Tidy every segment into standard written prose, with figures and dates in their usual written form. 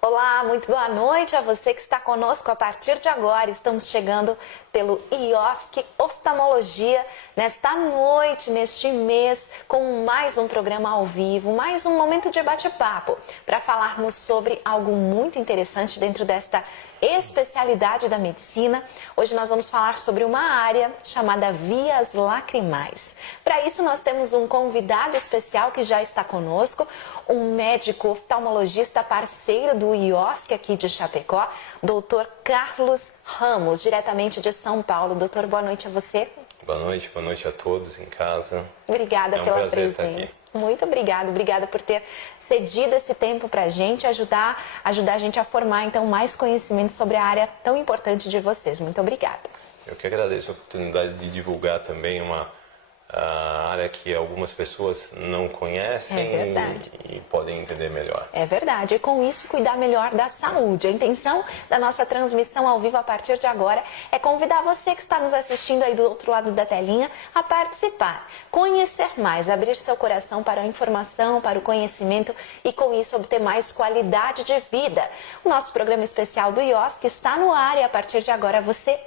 Olá, muito boa noite a você que está conosco a partir de agora. Estamos chegando pelo IOSC Oftalmologia nesta noite, neste mês, com mais um programa ao vivo, mais um momento de bate-papo para falarmos sobre algo muito interessante dentro desta especialidade da medicina. Hoje nós vamos falar sobre uma área chamada vias lacrimais. Para isso nós temos um convidado especial que já está conosco, um médico oftalmologista parceiro do IOSC aqui de Chapecó, Dr. Carlos Ramos, diretamente de São Paulo. Doutor, boa noite a você. Boa noite a todos em casa. Obrigada pela presença. Muito obrigada por ter cedido esse tempo para a gente, ajudar a gente a formar então mais conhecimento sobre a área tão importante de vocês. Muito obrigada. Eu que agradeço a oportunidade de divulgar também uma área que algumas pessoas não conhecem e podem entender melhor. É verdade, e com isso cuidar melhor da saúde. A intenção da nossa transmissão ao vivo a partir de agora é convidar você que está nos assistindo aí do outro lado da telinha a participar, conhecer mais, abrir seu coração para a informação, para o conhecimento e com isso obter mais qualidade de vida. O nosso programa especial do IOSC está no ar e a partir de agora você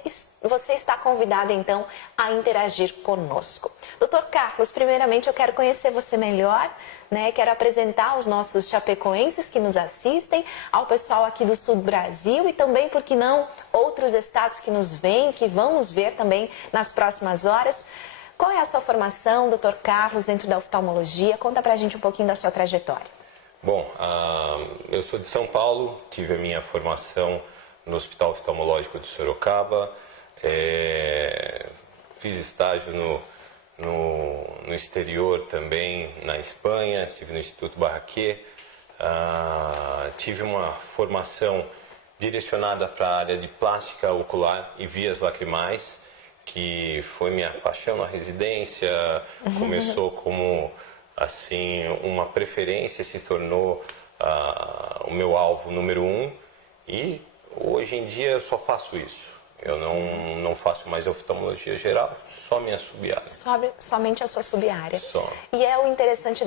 está convidado, então, a interagir conosco. Doutor Carlos, primeiramente eu quero conhecer você melhor, né? Quero apresentar aos nossos chapecoenses que nos assistem, ao pessoal aqui do sul do Brasil e também, por que não, outros estados que nos veem, que vão nos ver também nas próximas horas. Qual é a sua formação, doutor Carlos, dentro da oftalmologia? Conta pra gente um pouquinho da sua trajetória. Bom, eu sou de São Paulo, tive a minha formação no Hospital Oftalmológico de Sorocaba. Fiz estágio no exterior também, na Espanha, estive no Instituto Barraquer. Tive uma formação direcionada para a área de plástica ocular e vias lacrimais, que foi minha paixão na residência. Começou como assim uma preferência, se tornou o meu alvo número 1 e hoje em dia eu só faço isso. Eu não faço mais oftalmologia geral, só minha sub-área. Somente a sua sub-área. Só. E é o interessante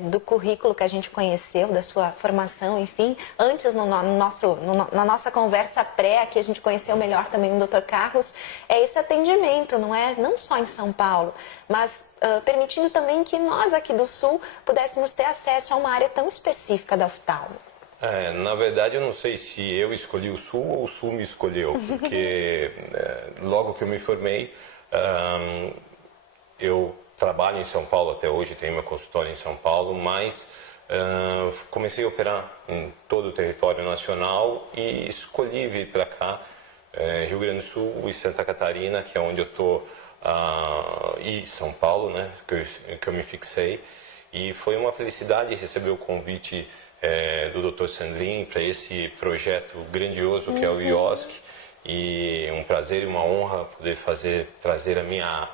do currículo que a gente conheceu, da sua formação, enfim. Antes, na nossa conversa pré, aqui a gente conheceu melhor também o Dr. Carlos, é esse atendimento, não só em São Paulo, mas permitindo também que nós aqui do Sul pudéssemos ter acesso a uma área tão específica da oftalmo. Na verdade, eu não sei se eu escolhi o Sul ou o Sul me escolheu, porque logo que eu me formei, eu trabalho em São Paulo até hoje, tenho meu consultório em São Paulo, mas comecei a operar em todo o território nacional e escolhi vir para cá, Rio Grande do Sul e Santa Catarina, que é onde eu estou, e São Paulo, né, que eu me fixei, e foi uma felicidade receber o convite do Dr. Sandrin para esse projeto grandioso que é o IOSC, e um prazer e uma honra poder trazer a minha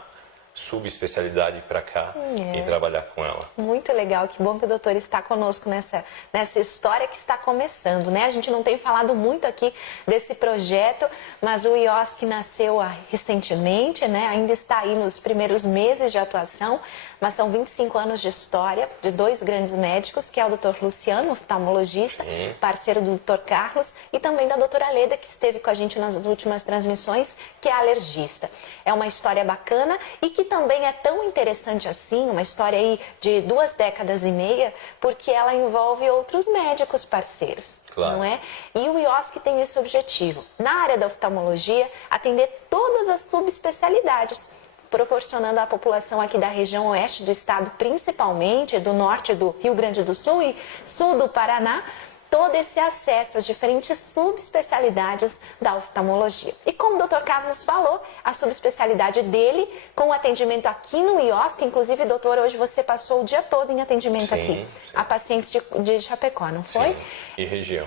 subespecialidade para cá e trabalhar com ela. Muito legal, que bom que o doutor está conosco nessa história que está começando, né? A gente não tem falado muito aqui desse projeto, mas o IOSC nasceu recentemente, né? Ainda está aí nos primeiros meses de atuação, mas são 25 anos de história de dois grandes médicos, que é o Dr. Luciano, oftalmologista, parceiro do Dr. Carlos, e também da doutora Leda, que esteve com a gente nas últimas transmissões, que é alergista. É uma história bacana e que também é tão interessante assim, uma história aí de 2 décadas e meia, porque ela envolve outros médicos parceiros, claro. Não é? E o IOSC tem esse objetivo, na área da oftalmologia, atender todas as subespecialidades, proporcionando à população aqui da região oeste do estado, principalmente do norte do Rio Grande do Sul e sul do Paraná, todo esse acesso às diferentes subespecialidades da oftalmologia. E como o Dr. Carlos falou, a subespecialidade dele, com o atendimento aqui no IOSC, inclusive, doutor, hoje você passou o dia todo em atendimento aqui, a pacientes de Chapecó, não foi? Sim, e região.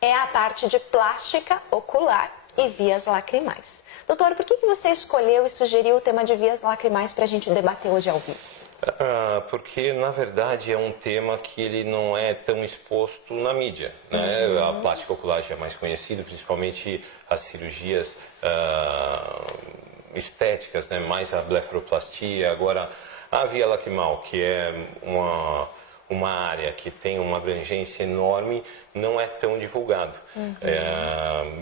É a parte de plástica ocular e vias lacrimais. Doutor, por que você escolheu e sugeriu o tema de vias lacrimais para a gente debater hoje ao vivo? Porque, na verdade, é um tema que ele não é tão exposto na mídia, né? A plástica ocular já é mais conhecida, principalmente as cirurgias estéticas, né? Mais a blefaroplastia. Agora, a via lacrimal, que é uma área que tem uma abrangência enorme, não é tão divulgado.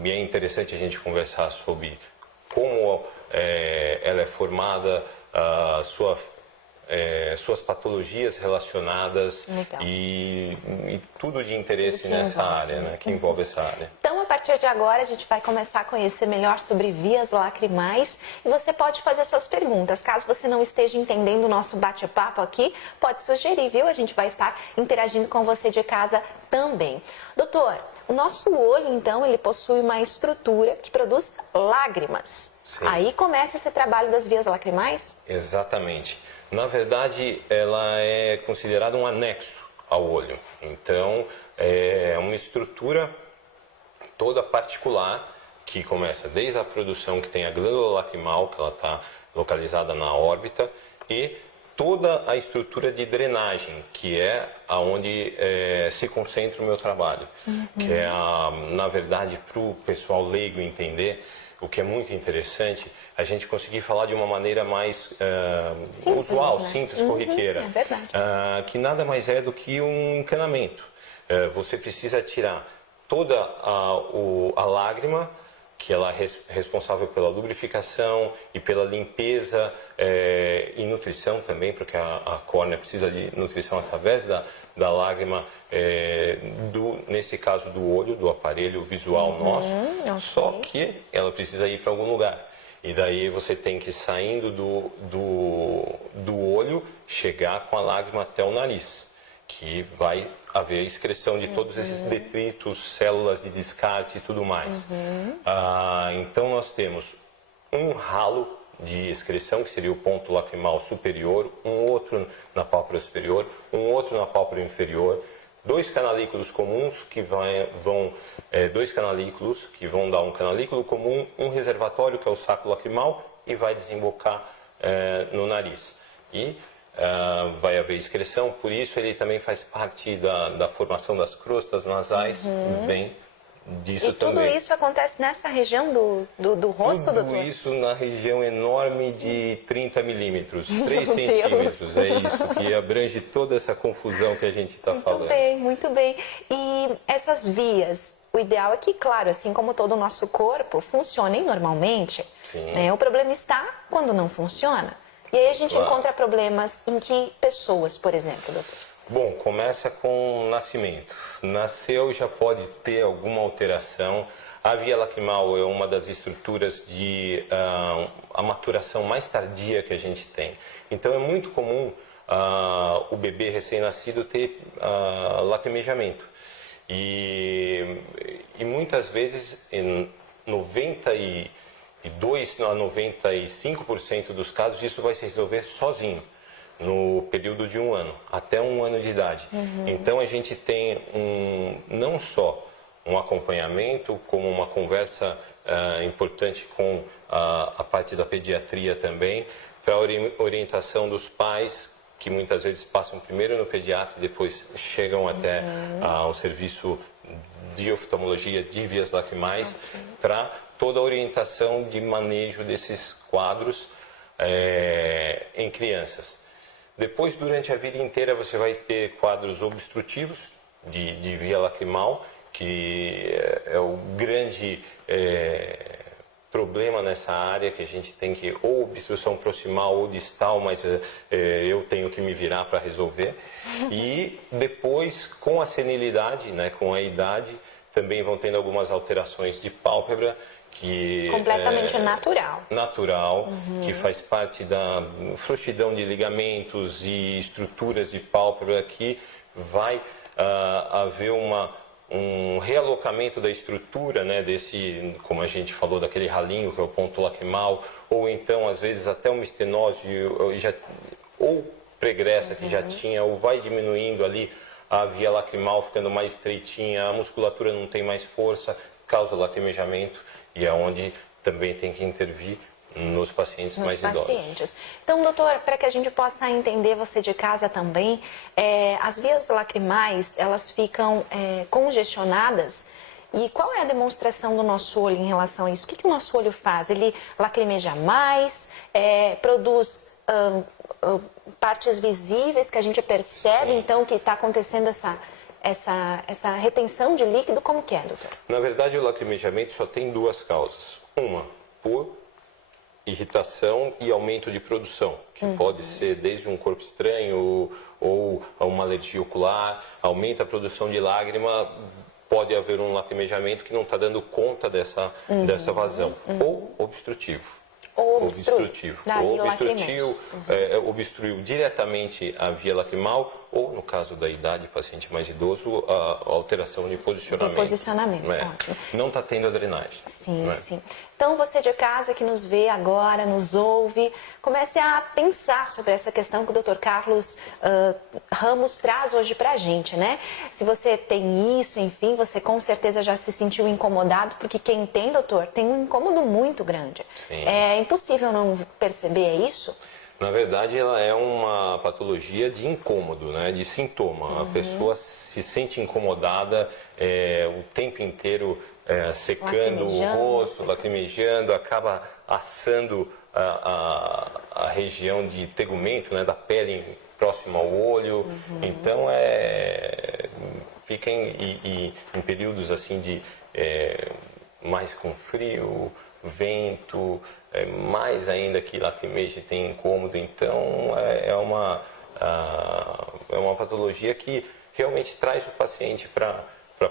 E é interessante a gente conversar sobre como ela é formada, suas patologias relacionadas e tudo de interesse nessa área, né, que envolve essa área. Então, a partir de agora, a gente vai começar a conhecer melhor sobre vias lacrimais e você pode fazer suas perguntas. Caso você não esteja entendendo o nosso bate-papo aqui, pode sugerir, viu? A gente vai estar interagindo com você de casa também. Doutor, o nosso olho, então, ele possui uma estrutura que produz lágrimas. Sim. Aí começa esse trabalho das vias lacrimais? Exatamente. Na verdade, ela é considerada um anexo ao olho. Então, é uma estrutura toda particular que começa desde a produção, que tem a glândula lacrimal, que ela está localizada na órbita, e toda a estrutura de drenagem, que é aonde se concentra o meu trabalho. Que é, na verdade, para o pessoal leigo entender, o que é muito interessante, a gente conseguir falar de uma maneira mais simples, usual, né? Simples, corriqueira. É verdade. Que nada mais é do que um encanamento. Você precisa tirar toda a lágrima, que ela é responsável pela lubrificação e pela limpeza e nutrição também, porque a córnea precisa de nutrição através da lágrima, nesse caso do olho, do aparelho visual nosso, só que ela precisa ir para algum lugar. E daí você tem que ir saindo do olho, chegar com a lágrima até o nariz, que vai haver a excreção de todos esses detritos, células de descarte e tudo mais. Então nós temos um ralo de excreção, que seria o ponto lacrimal superior, um outro na pálpebra superior, um outro na pálpebra inferior, dois canalículos comuns que dois canalículos que vão dar um canalículo comum, um reservatório que é o saco lacrimal e vai desembocar no nariz. E vai haver excreção, por isso ele também faz parte da formação das crostas nasais, vem disso também. E tudo isso acontece nessa região do rosto, doutor? Tudo isso na região enorme de 30 milímetros, 3 centímetros, é isso, que abrange toda essa confusão que a gente está falando. Muito bem, muito bem. E essas vias, o ideal é que, claro, assim como todo o nosso corpo, funcionem normalmente. Sim. Né? O problema está quando não funciona. E aí a gente encontra problemas em que pessoas, por exemplo, doutor? Bom, começa com o nascimento. Nasceu, já pode ter alguma alteração. A via lacrimal é uma das estruturas de a maturação mais tardia que a gente tem. Então é muito comum o bebê recém-nascido ter lacrimejamento. E muitas vezes, em 92% a 95% dos casos, isso vai se resolver sozinho, no período de 1 ano, até 1 ano de idade. Então a gente tem não só um acompanhamento, como uma conversa importante com a parte da pediatria também, para a orientação dos pais, que muitas vezes passam primeiro no pediatra e depois chegam até ao serviço de oftalmologia de vias lacrimais, para toda a orientação de manejo desses quadros em crianças. Depois, durante a vida inteira, você vai ter quadros obstrutivos de via lacrimal, que é o grande problema nessa área, que a gente tem que, ou obstrução proximal ou distal, mas eu tenho que me virar para resolver. E depois, com a senilidade, né, com a idade, também vão tendo algumas alterações de pálpebra, que completamente natural. Natural, que faz parte da frouxidão de ligamentos e estruturas de pálpebra, que vai haver um realocamento da estrutura, né, desse, como a gente falou, daquele ralinho que é o ponto lacrimal, ou então às vezes até uma estenose ou pregressa que já tinha, ou vai diminuindo ali a via lacrimal, ficando mais estreitinha, a musculatura não tem mais força, causa lacrimejamento, e é onde também tem que intervir nos pacientes mais idosos. Então, doutor, para que a gente possa entender, você de casa também, as vias lacrimais, elas ficam congestionadas. E qual é a demonstração do nosso olho em relação a isso? O que o nosso olho faz? Ele lacrimeja mais, produz partes visíveis que a gente percebe, então, que está acontecendo essa retenção de líquido? Como que é, doutor? Na verdade, o lacrimejamento só tem duas causas. Uma, por irritação e aumento de produção, que pode ser desde um corpo estranho ou uma alergia ocular, aumenta a produção de lágrima, pode haver um lacrimejamento que não está dando conta dessa vazão, ou obstrutivo. Obstrutivo. Obstruiu diretamente a via lacrimal, ou no caso da idade, paciente mais idoso, a alteração de posicionamento. Ótimo. Não está tendo a drenagem. Sim, sim. Então, você de casa que nos vê agora, nos ouve, comece a pensar sobre essa questão que o Dr. Carlos Ramos traz hoje pra gente, né? Se você tem isso, enfim, você com certeza já se sentiu incomodado, porque quem tem, doutor, tem um incômodo muito grande. Sim. É impossível não perceber, é isso? Na verdade, ela é uma patologia de incômodo, né? De sintoma. A pessoa se sente incomodada o tempo inteiro, secando o rosto, lacrimejando, acaba assando a região de tegumento, né? Da pele próxima ao olho. Então, fica em períodos assim de mais com frio, vento, mais ainda que lacrimeja tem incômodo. Então é uma patologia que realmente traz o paciente para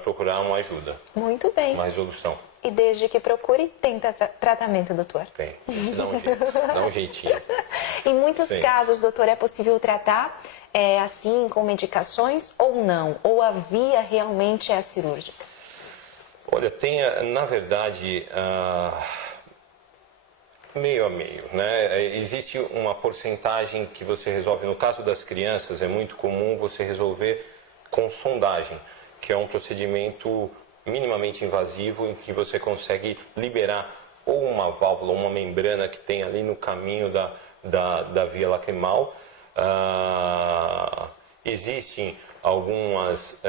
procurar uma ajuda. Muito bem. Uma resolução. E desde que procure, tem tratamento, doutor? Tem, dá um jeito, dá um jeitinho. Em muitos casos, doutor, é possível tratar assim, com medicações ou não? Ou a via realmente é a cirúrgica? Olha, na verdade, meio a meio, né? Existe uma porcentagem que você resolve, no caso das crianças, é muito comum você resolver com sondagem, que é um procedimento minimamente invasivo em que você consegue liberar ou uma válvula, ou uma membrana que tem ali no caminho da via lacrimal. Existem algumas,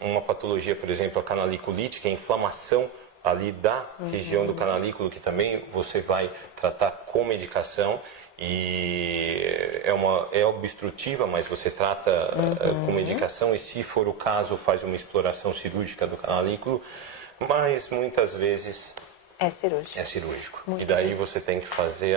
uma patologia, por exemplo, a canaliculite, que é a inflamação ali da região do canalículo, que também você vai tratar com medicação, e é obstrutiva, mas você trata com medicação, e se for o caso, faz uma exploração cirúrgica do canalículo, mas muitas vezes é cirúrgico. E daí você tem que fazer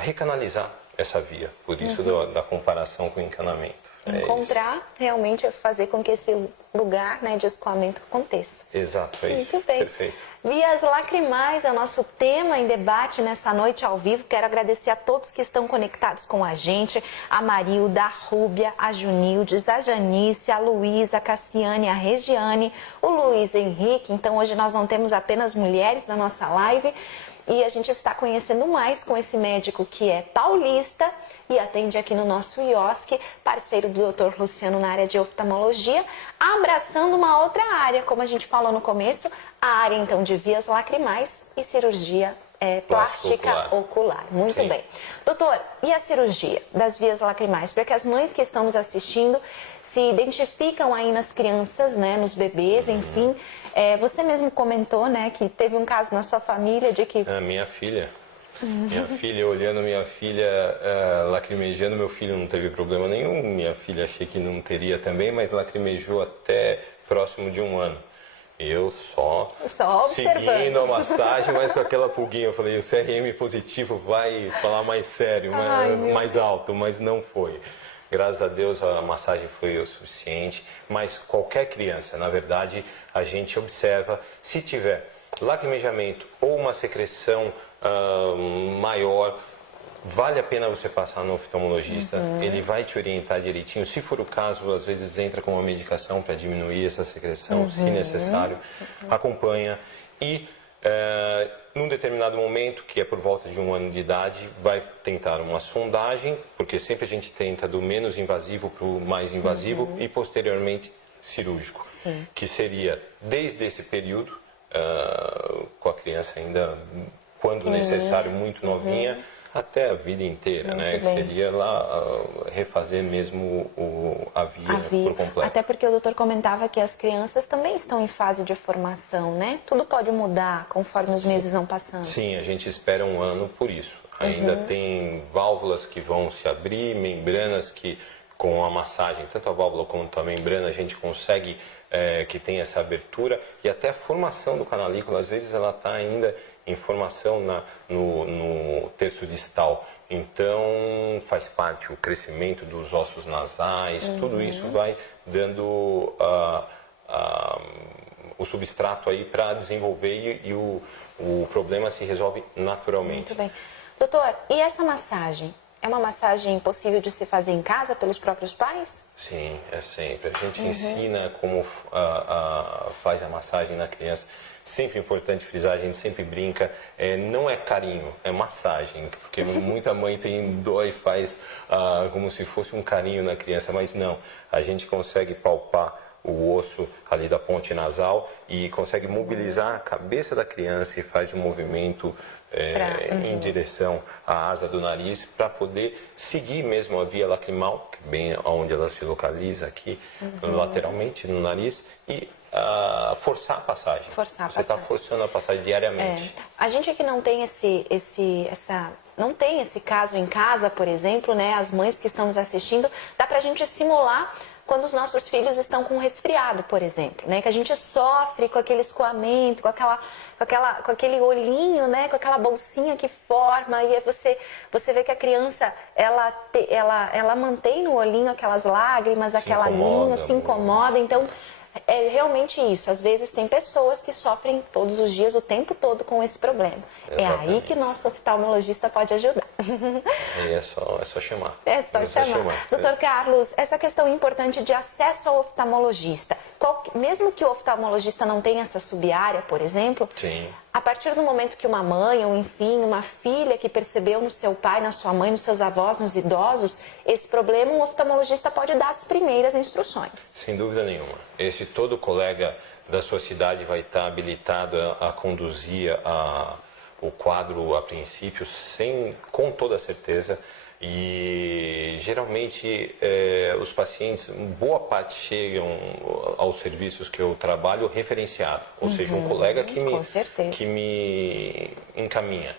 recanalizar essa via, por isso da comparação com o encanamento. Encontrar, realmente, fazer com que esse lugar, né, de escoamento aconteça. Exato, é isso. Muito bem. Perfeito. Vias lacrimais é o nosso tema em debate nesta noite ao vivo. Quero agradecer a todos que estão conectados com a gente. A Marilda, a Rúbia, a Junildes, a Janice, a Luísa, a Cassiane, a Regiane, o Luiz Henrique. Então, hoje nós não temos apenas mulheres na nossa live. E a gente está conhecendo mais com esse médico que é paulista e atende aqui no nosso IOSC, parceiro do Dr. Luciano na área de oftalmologia, abraçando uma outra área, como a gente falou no começo, a área então de vias lacrimais e cirurgia plástica ocular. Muito Sim. bem. Doutor, e a cirurgia das vias lacrimais? Para que as mães que estão nos assistindo se identificam aí nas crianças, né, nos bebês, enfim. Você mesmo comentou, né, que teve um caso na sua família de que... Minha filha. Minha filha, olhando minha filha lacrimejando, meu filho não teve problema nenhum. Minha filha achei que não teria também, mas lacrimejou até próximo de 1 ano. Eu só seguindo a massagem, mas com aquela pulguinha. Eu falei, o CRM positivo vai falar mais sério, mais alto, mas não foi. Graças a Deus a massagem foi o suficiente, mas qualquer criança, na verdade, a gente observa, se tiver lacrimejamento ou uma secreção maior, vale a pena você passar no oftalmologista, ele vai te orientar direitinho. Se for o caso, às vezes entra com uma medicação para diminuir essa secreção, se necessário, acompanha e... num determinado momento, que é por volta de 1 ano de idade, vai tentar uma sondagem, porque sempre a gente tenta do menos invasivo para o mais invasivo, e posteriormente cirúrgico, que seria desde esse período, com a criança ainda quando necessário, muito novinha, até a vida inteira, né? Que seria lá refazer mesmo a via por completo. Até porque o doutor comentava que as crianças também estão em fase de formação, né? Tudo pode mudar conforme os meses vão passando. Sim, a gente espera um ano por isso. Ainda tem válvulas que vão se abrir, membranas que com a massagem, tanto a válvula quanto a membrana, a gente consegue que tenha essa abertura, e até a formação do canalícula, às vezes ela está ainda em formação no terço distal. Então faz parte o crescimento dos ossos nasais, tudo isso vai dando o substrato aí para desenvolver e o problema se resolve naturalmente. Muito bem. Doutor, e essa massagem? É uma massagem possível de se fazer em casa pelos próprios pais? Sim, é sempre. A gente ensina como faz a massagem na criança. Sempre importante frisar, a gente sempre brinca, não é carinho, é massagem. Porque muita mãe tem dó e faz como se fosse um carinho na criança, mas não. A gente consegue palpar o osso ali da ponte nasal e consegue mobilizar a cabeça da criança e faz um movimento em direção à asa do nariz para poder seguir mesmo a via lacrimal, que é bem onde ela se localiza aqui, lateralmente no nariz, e forçar a passagem. Você está forçando a passagem diariamente. A gente aqui não tem não tem esse caso em casa, por exemplo, né? As mães que estão nos assistindo, dá para a gente simular quando os nossos filhos estão com resfriado, por exemplo, né? Que a gente sofre com aquele escoamento, com aquele olhinho, né? Com aquela bolsinha que forma, e aí você vê que a criança, ela mantém no olhinho aquelas lágrimas, aquela linha, se incomoda, então é realmente isso. Às vezes tem pessoas que sofrem todos os dias, o tempo todo com esse problema. Exatamente. É aí que nosso oftalmologista pode ajudar. É só chamar. É só chamar. Doutor Carlos, essa questão importante de acesso ao oftalmologista. Mesmo que o oftalmologista não tenha essa sub-área, por exemplo, sim, a partir do momento que uma mãe, ou enfim, uma filha que percebeu no seu pai, na sua mãe, nos seus avós, nos idosos, esse problema, um oftalmologista pode dar as primeiras instruções. Sem dúvida nenhuma. Todo colega da sua cidade vai estar habilitado a conduzir o quadro a princípio, com toda certeza. E geralmente os pacientes, boa parte chegam aos serviços que eu trabalho referenciado, ou seja, um colega que me encaminha.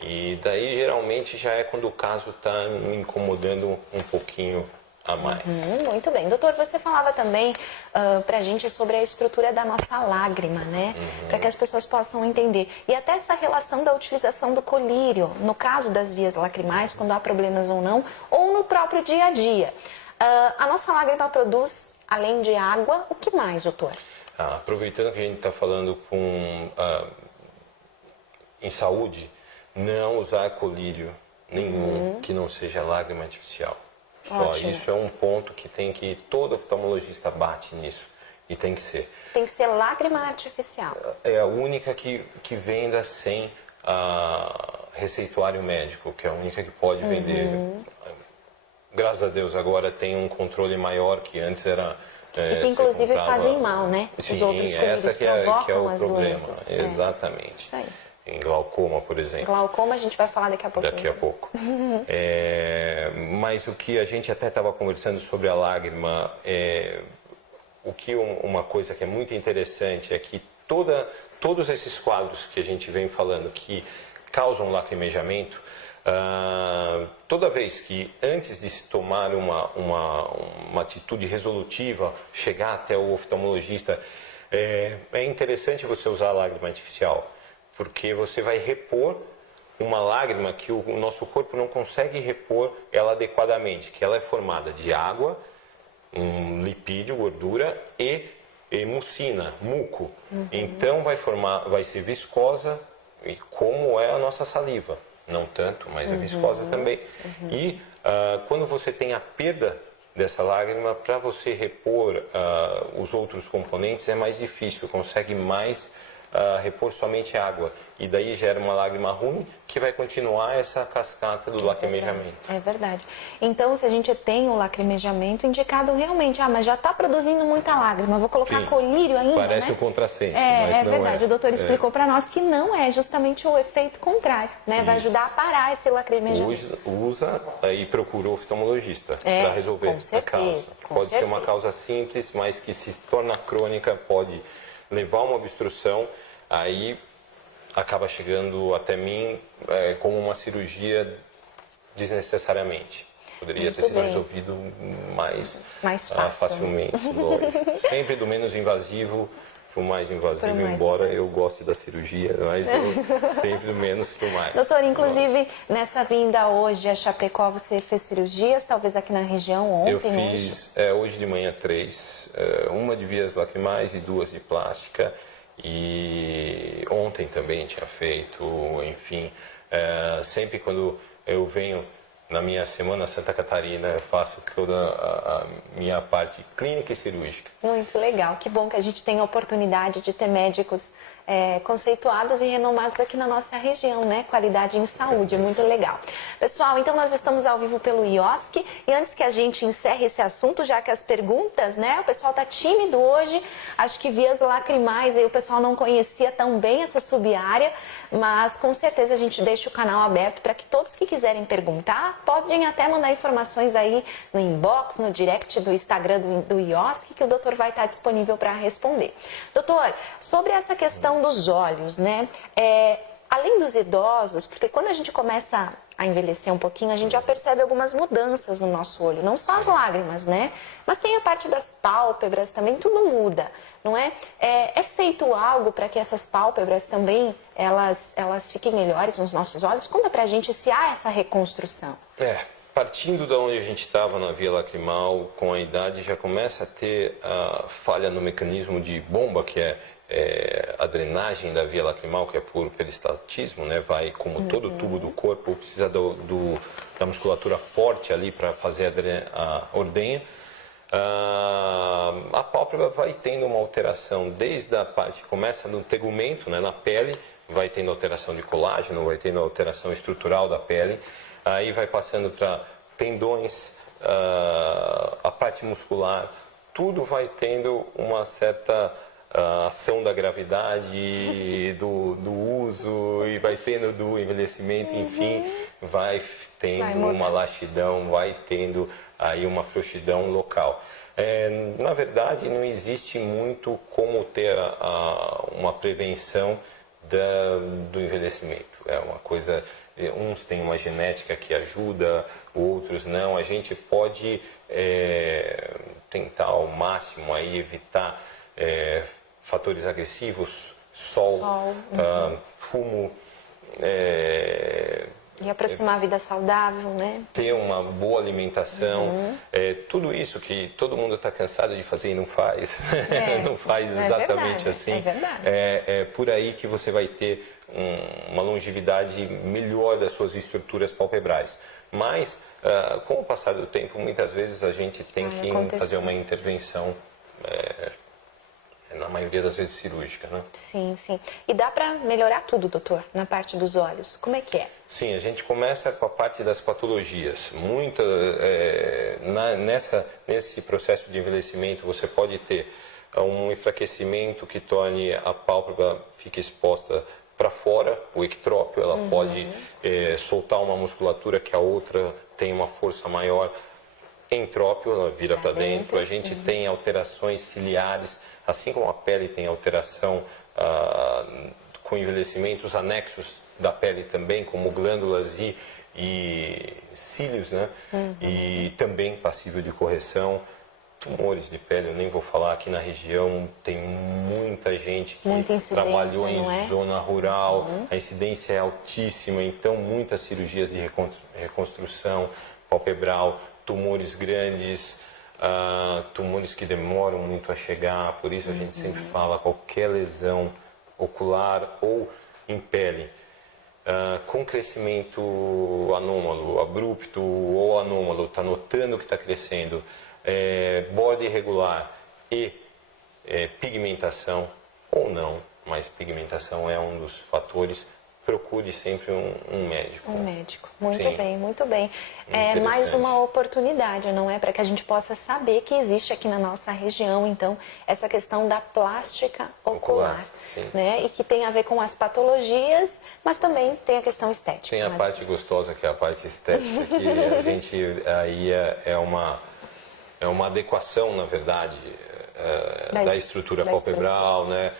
E daí geralmente já é quando o caso está me incomodando um pouquinho a mais. Muito bem. Doutor, você falava também pra gente sobre a estrutura da nossa lágrima, né? Para que as pessoas possam entender. E até essa relação da utilização do colírio, no caso das vias lacrimais, quando há problemas ou não, ou no próprio dia a dia. A nossa lágrima produz, além de água, o que mais, doutor? Aproveitando que a gente está falando em saúde, não usar colírio nenhum que não seja lágrima artificial. Só isso é um ponto que todo oftalmologista bate nisso, e tem que ser. Tem que ser lágrima artificial. É a única que venda sem receituário médico, que é a única que pode vender. Graças a Deus agora tem um controle maior, que antes era... e que inclusive fazem mal, né? Sim, os outros colírios provocam as doenças. Exatamente. Isso aí. Em glaucoma, por exemplo. Glaucoma a gente vai falar daqui a pouco. Daqui a pouco. Mas o que a gente até estava conversando sobre a lágrima, uma coisa que é muito interessante é que todos esses quadros que a gente vem falando que causam lacrimejamento, toda vez que antes de se tomar uma atitude resolutiva, chegar até o oftalmologista, é interessante você usar a lágrima artificial, porque você vai repor uma lágrima que o nosso corpo não consegue repor ela adequadamente, que ela é formada de água, um lipídio, gordura e mucina, muco. Então vai ser viscosa, e como é a nossa saliva. Não tanto, mas é viscosa também. E quando você tem a perda dessa lágrima, para você repor os outros componentes é mais difícil, consegue mais repor somente água. E daí gera uma lágrima ruim que vai continuar essa cascata do lacrimejamento. É verdade. Então, se a gente tem o lacrimejamento indicado realmente, mas já está produzindo muita lágrima, vou colocar colírio ainda, parece né? um contrassenso, mas não verdade. é. O doutor explicou para nós que não é justamente o efeito contrário, né? Vai ajudar a parar esse lacrimejamento. Usa e procura o oftalmologista para resolver a causa. Pode ser uma causa simples, mas que se torna crônica, pode levar a uma obstrução, aí acaba chegando até mim como uma cirurgia desnecessariamente. Poderia ter sido resolvido mais fácil, facilmente, lógico. Sempre do menos invasivo para o mais invasivo, embora eu goste da cirurgia, mas sempre do menos para o mais. Doutor, inclusive, nessa vinda hoje a Chapecó, você fez cirurgias, talvez aqui na região ontem? Eu fiz hoje de manhã 3, uma de vias lacrimais e 2 de plástica. E ontem também tinha feito, enfim, sempre quando eu venho na minha Semana Santa Catarina, eu faço toda a minha parte clínica e cirúrgica. Muito legal, que bom que a gente tem a oportunidade de ter médicos conceituados e renomados aqui na nossa região, né? Qualidade em saúde, é muito legal. Pessoal, então nós estamos ao vivo pelo IOSC e antes que a gente encerre esse assunto, já que as perguntas, né? O pessoal tá tímido hoje, acho que vias lacrimais, aí o pessoal não conhecia tão bem essa subárea, mas com certeza a gente deixa o canal aberto para que todos que quiserem perguntar, podem até mandar informações aí no inbox, no direct do Instagram do IOSC, que o doutor vai estar disponível para responder. Doutor, sobre essa questão dos olhos, né? Além dos idosos, porque quando a gente começa a envelhecer um pouquinho, a gente já percebe algumas mudanças no nosso olho, não só as lágrimas, né? Mas tem a parte das pálpebras também, tudo muda, não é? É feito algo para que essas pálpebras também, elas fiquem melhores nos nossos olhos? Conta pra gente se há essa reconstrução. Partindo de onde a gente estava na via lacrimal, com a idade já começa a ter a falha no mecanismo de bomba, que é a drenagem da via lacrimal, que é por peristaltismo, né? Vai como todo tubo do corpo, precisa da musculatura forte ali para fazer a ordenha. A pálpebra vai tendo uma alteração desde a parte que começa no tegumento, né? Na pele, vai tendo alteração de colágeno, vai tendo alteração estrutural da pele, aí vai passando para tendões, a parte muscular, tudo vai tendo uma certa ação da gravidade, do uso, e vai tendo do envelhecimento, enfim, vai tendo uma laxidão, vai tendo aí uma frouxidão local. Na verdade, não existe muito como ter uma prevenção do envelhecimento. É uma coisa, uns têm uma genética que ajuda, outros não. A gente pode tentar ao máximo aí evitar fatores agressivos, sol. Fumo. E aproximar a vida saudável, né? Ter uma boa alimentação, tudo isso que todo mundo está cansado de fazer e não faz, não faz exatamente verdade, assim. É verdade. É por aí que você vai ter uma longevidade melhor das suas estruturas palpebrais. Mas, com o passar do tempo, muitas vezes a gente tem que fazer uma intervenção, na maioria das vezes cirúrgica, né? Sim, sim. E dá para melhorar tudo, doutor, na parte dos olhos? Como é que é? Sim, a gente começa com a parte das patologias. Nesse processo de envelhecimento, você pode ter um enfraquecimento que torne a pálpebra fique exposta para fora, o ectrópio, ela pode soltar uma musculatura que a outra tem uma força maior. Entrópio, ela vira para dentro. A gente tem alterações ciliares, assim como a pele tem alteração com envelhecimento, os anexos da pele também, como glândulas e cílios, né? E também passível de correção. Tumores de pele, eu nem vou falar, aqui na região tem muita gente que trabalhou em zona rural, a incidência é altíssima, então muitas cirurgias de reconstrução palpebral, tumores grandes, tumores que demoram muito a chegar, por isso a gente sempre fala, qualquer lesão ocular ou em pele, com crescimento anômalo, abrupto ou anômalo, está notando que está crescendo, borda irregular e pigmentação ou não, mas pigmentação é um dos fatores. Procure sempre um médico. Um médico. Muito Sim. bem, muito bem. É mais uma oportunidade, não é? Para que a gente possa saber que existe aqui na nossa região, então, essa questão da plástica ocular, né? E que tem a ver com as patologias, mas também tem a questão estética. Tem a parte gostosa, que é a parte estética, que a gente aí é uma adequação, na verdade, da estrutura palpebral, né?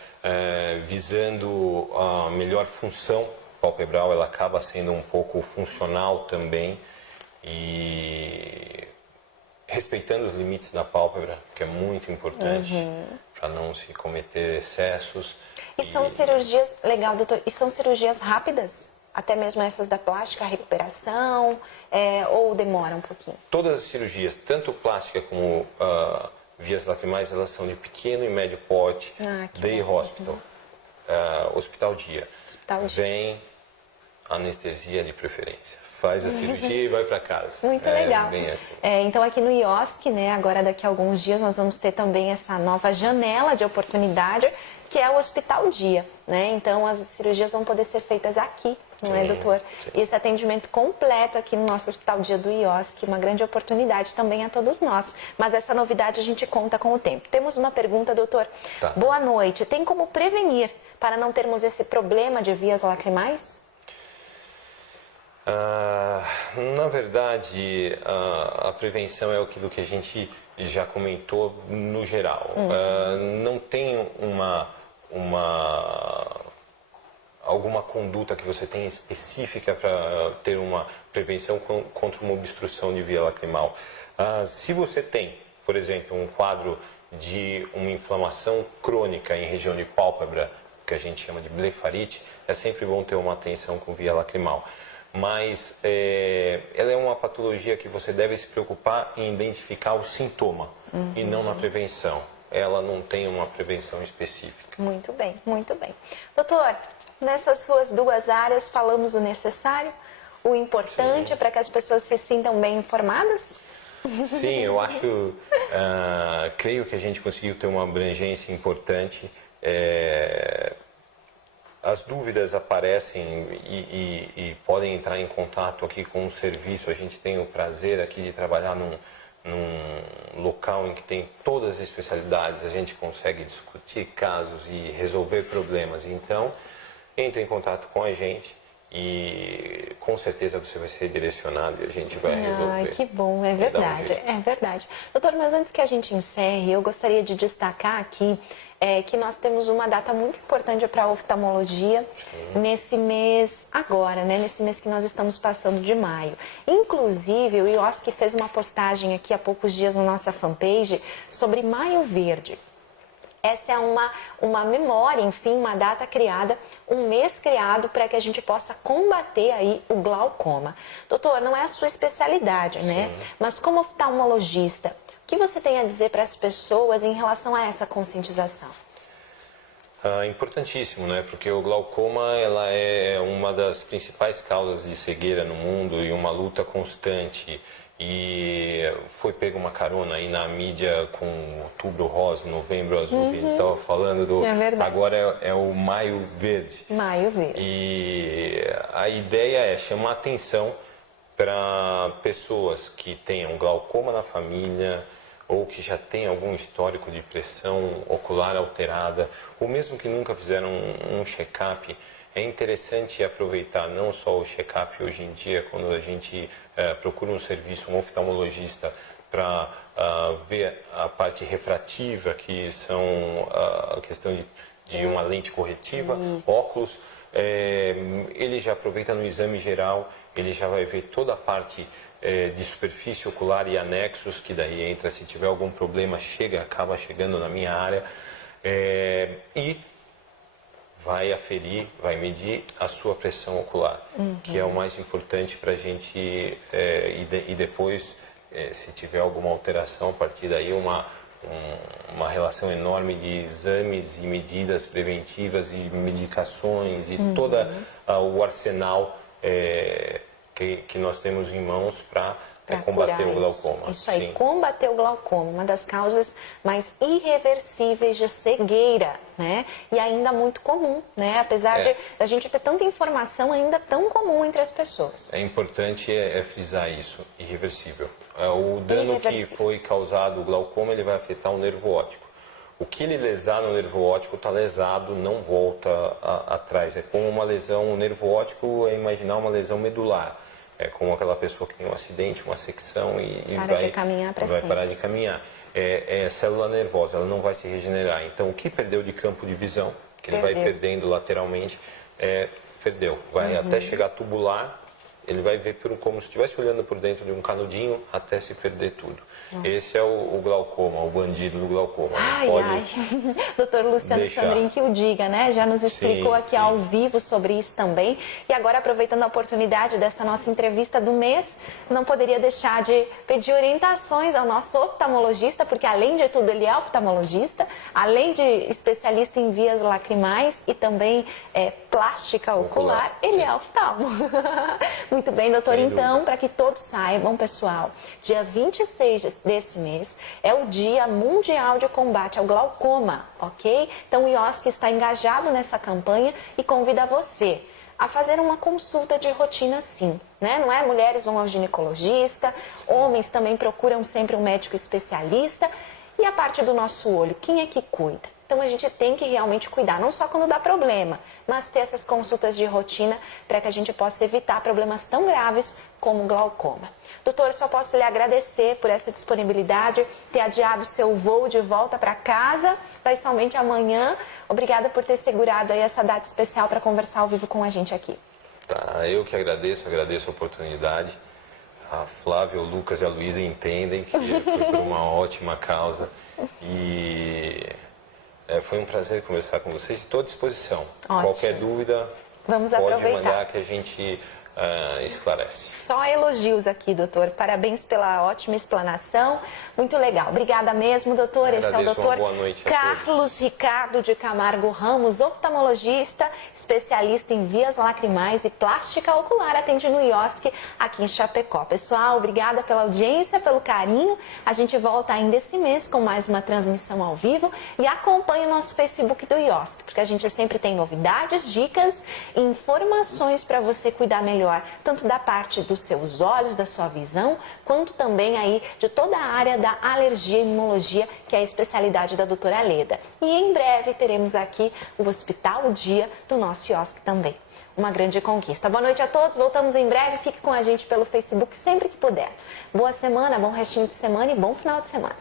Visando a melhor função palpebral, ela acaba sendo um pouco funcional também e respeitando os limites da pálpebra, que é muito importante para não se cometer excessos. E são cirurgias, legal, doutor, e são cirurgias rápidas? Até mesmo essas da plástica, a recuperação, ou demora um pouquinho? Todas as cirurgias, tanto plástica como vias lacrimais, elas são de pequeno e médio porte, day hospital, hospital dia. Vem anestesia de preferência. Faz a cirurgia e vai para casa. Muito legal. Bem assim. Então aqui no IOSC, né, agora daqui a alguns dias nós vamos ter também essa nova janela de oportunidade, que é o Hospital Dia, né? Então as cirurgias vão poder ser feitas aqui, não é, doutor? Sim. E esse atendimento completo aqui no nosso Hospital Dia do IOSC, uma grande oportunidade também a todos nós. Mas essa novidade a gente conta com o tempo. Temos uma pergunta, doutor. Tá. Boa noite. Tem como prevenir para não termos esse problema de vias lacrimais? Na verdade, a prevenção é aquilo que a gente já comentou no geral. Não tem alguma conduta que você tenha específica para ter uma prevenção contra uma obstrução de via lacrimal. Se você tem, por exemplo, um quadro de uma inflamação crônica em região de pálpebra, que a gente chama de blefarite, é sempre bom ter uma atenção com via lacrimal. Mas ela é uma patologia que você deve se preocupar em identificar o sintoma e não na prevenção. Ela não tem uma prevenção específica. Muito bem, muito bem. Doutor, nessas suas duas áreas falamos o necessário, o importante para que as pessoas se sintam bem informadas? Sim, eu acho, creio que a gente conseguiu ter uma abrangência importante. As dúvidas aparecem e podem entrar em contato aqui com o serviço. A gente tem o prazer aqui de trabalhar num local em que tem todas as especialidades. A gente consegue discutir casos e resolver problemas. Então, entre em contato com a gente e com certeza você vai ser direcionado e a gente vai resolver. Ai, que bom, é verdade, é verdade. Doutor, mas antes que a gente encerre, eu gostaria de destacar aqui que nós temos uma data muito importante para a oftalmologia nesse mês agora, né? Nesse mês que nós estamos passando de maio. Inclusive, o IOSC fez uma postagem aqui há poucos dias na nossa fanpage sobre Maio Verde. Essa é uma memória, enfim, uma data criada, um mês criado para que a gente possa combater aí o glaucoma. Doutor, não é a sua especialidade, né? Mas como oftalmologista, o que você tem a dizer para as pessoas em relação a essa conscientização? Importantíssimo, né? Porque o glaucoma ela é uma das principais causas de cegueira no mundo e uma luta constante. E foi pego uma carona aí na mídia com Outubro Rosa, Novembro Azul, que a gente estava falando do... Agora é o Maio Verde. Maio Verde. E a ideia é chamar atenção para pessoas que tenham glaucoma na família ou que já tenham algum histórico de pressão ocular alterada, ou mesmo que nunca fizeram um check-up. É interessante aproveitar não só o check-up hoje em dia, quando a gente procura um serviço, um oftalmologista, para ver a parte refrativa, que são a questão de uma lente corretiva, óculos. Ele já aproveita no exame geral, ele já vai ver toda a parte de superfície ocular e anexos, que daí entra, se tiver algum problema, acaba chegando na minha área. E vai aferir, vai medir a sua pressão ocular, que é o mais importante para a gente, e depois, se tiver alguma alteração, a partir daí uma relação enorme de exames e medidas preventivas e medicações e todo o arsenal que nós temos em mãos para combater o glaucoma. Isso aí, sim. combater o glaucoma, uma das causas mais irreversíveis de cegueira, né? E ainda muito comum, né? Apesar de a gente ter tanta informação, ainda tão comum entre as pessoas. É importante frisar isso, irreversível. O dano que foi causado, o glaucoma, ele vai afetar o nervo óptico. O que ele lesar no nervo óptico está lesado, não volta atrás. É como uma lesão, o nervo óptico é imaginar uma lesão medular. É como aquela pessoa que tem um acidente, uma secção e vai parar de caminhar. É célula nervosa, ela não vai se regenerar. Então, o que perdeu de campo de visão, que ele vai perdendo lateralmente, perdeu. Vai até chegar tubular, ele vai ver como se estivesse olhando por dentro de um canudinho até se perder tudo. Nossa. Esse é o glaucoma, o bandido do glaucoma. Ai. Doutor Luciano Sandrin que o diga, né? Já nos explicou aqui ao vivo sobre isso também. E agora, aproveitando a oportunidade dessa nossa entrevista do mês, não poderia deixar de pedir orientações ao nosso oftalmologista, porque além de tudo ele é oftalmologista, além de especialista em vias lacrimais e também plástica ocular, ele é oftalmo. Muito bem, doutor. Então, para que todos saibam, pessoal, dia 26 desse mês é o Dia Mundial de Combate ao Glaucoma, ok? Então, o IOSC está engajado nessa campanha e convida você a fazer uma consulta de rotina, sim, né? Não é? Mulheres vão ao ginecologista, homens também procuram sempre um médico especialista. E a parte do nosso olho, quem é que cuida? Então, a gente tem que realmente cuidar, não só quando dá problema, mas ter essas consultas de rotina para que a gente possa evitar problemas tão graves como o glaucoma. Doutor, só posso lhe agradecer por essa disponibilidade, ter adiado seu voo de volta para casa, vai somente amanhã. Obrigada por ter segurado aí essa data especial para conversar ao vivo com a gente aqui. Tá, eu que agradeço a oportunidade. A Flávia, o Lucas e a Luísa entendem que foi por uma ótima causa e foi um prazer conversar com vocês. Estou à disposição. Ótimo. Qualquer dúvida, pode mandar que a gente esclarece. Só elogios aqui, doutor. Parabéns pela ótima explanação. Muito legal. Obrigada mesmo, doutor. Esse é o doutor Carlos Ricardo de Camargo Ramos, oftalmologista, especialista em vias lacrimais e plástica ocular, atende no IOSC aqui em Chapecó. Pessoal, obrigada pela audiência, pelo carinho. A gente volta ainda esse mês com mais uma transmissão ao vivo e acompanhe o nosso Facebook do IOSC, porque a gente sempre tem novidades, dicas e informações para você cuidar melhor tanto da parte dos seus olhos, da sua visão, quanto também aí de toda a área da alergia e imunologia, que é a especialidade da doutora Leda. E em breve teremos aqui o Hospital Dia do nosso IOSC também. Uma grande conquista. Boa noite a todos, voltamos em breve, fique com a gente pelo Facebook sempre que puder. Boa semana, bom restinho de semana e bom final de semana.